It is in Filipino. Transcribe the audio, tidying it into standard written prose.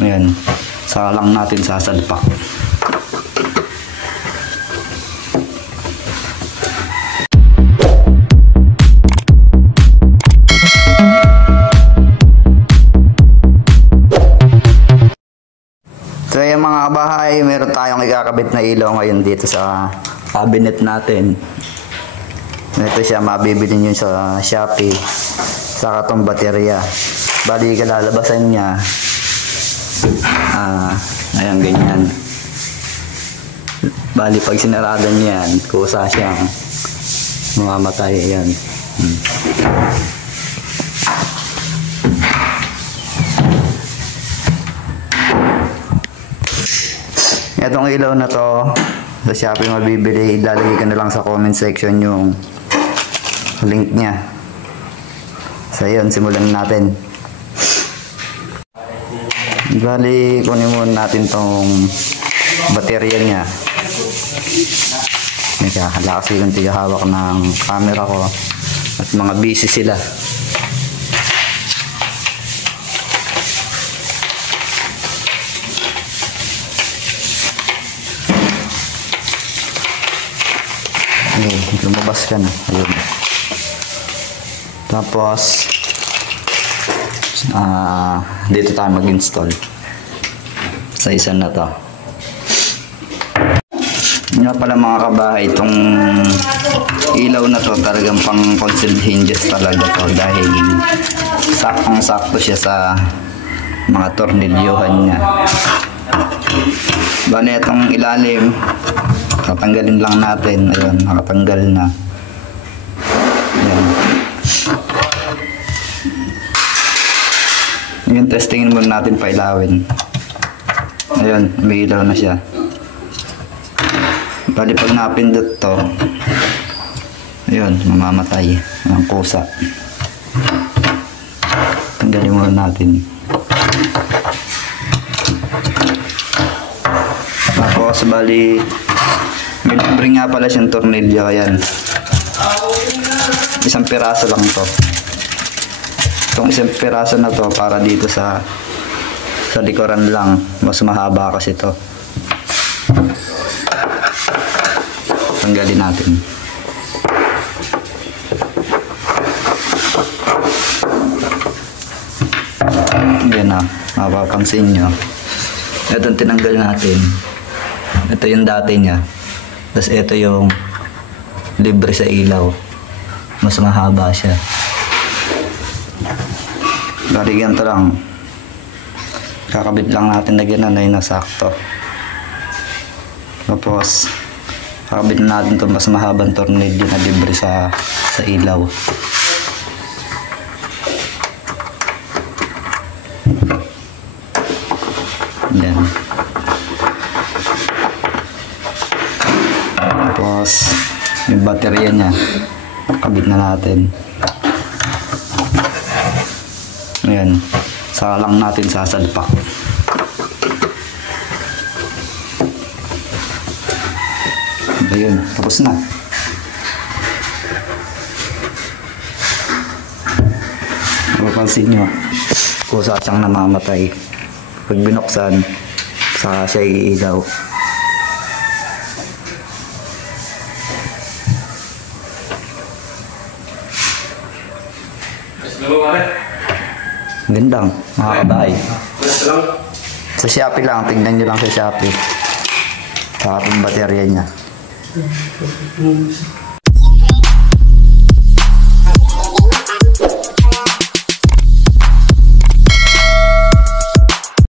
Ayan. Saka lang natin sasalpak. So yung mga kabahay, meron tayong ikakabit na ilaw ngayon dito sa cabinet natin. Ito siya, mabibili nyo sa Shopee. Saka itong baterya. Bali, kalalabasan niya. Ayan, ganyan. Bali, pag sinaradan niya yan, kusa siyang mamamatay. Ayan. Itong ilaw na to sa Shopee mabibili, ilalagay ko na lang sa comment section yung link niya. So yun, simulan natin. Bali, kunin muna natin tong baterya niya. Hala kasi kung tigahawak ng camera ko at mga busy sila. Lumabas ka na. Ayun. Tapos dito tayo mag-install sa isa na to. Nga pala mga kabahay, itong ilaw na to talagang pang concealed hinges talaga to dahil saktong-sakto siya sa mga tornilyohan niya. Bale itong ilalim tatanggalin lang natin. Ayun, nakatanggal na. Ayan. Ngayon, testingin muna natin pailawin. Ayun, may ilaw na siya. Bali, pag napindot to, ayun, mamamatay ang kusa. Tanggalin muna natin. Tapos, bali, may libre nga pala siyang tornilyo. Ayan. Isang piraso lang to. Itong isang piraso na to para dito sa likuran lang. Mas mahaba kasi to. Tanggalin natin. Yan na. Mapapansin nyo. Itong tinanggal natin. Ito yung dati niya. Tapos ito yung libre sa ilaw. Mas mahaba siya. Bali ganito lang. Kakabit lang natin na gano'n ay nasakto. Tapos kakabit natin itong mas mahabang tornilyo na libre sa ilaw. Yan. Tapos yung baterya niya kabit na natin. Ayan, saka lang natin sasalpak. Ayun, tapos na. Mapapansin nyo, kusa siyang namamatay. Pag binuksan, saka siya iilaw. Gandang, mga kabahay. Sa Shopee lang, tignan nyo lang sa Shopee. Saka itong baterya niya.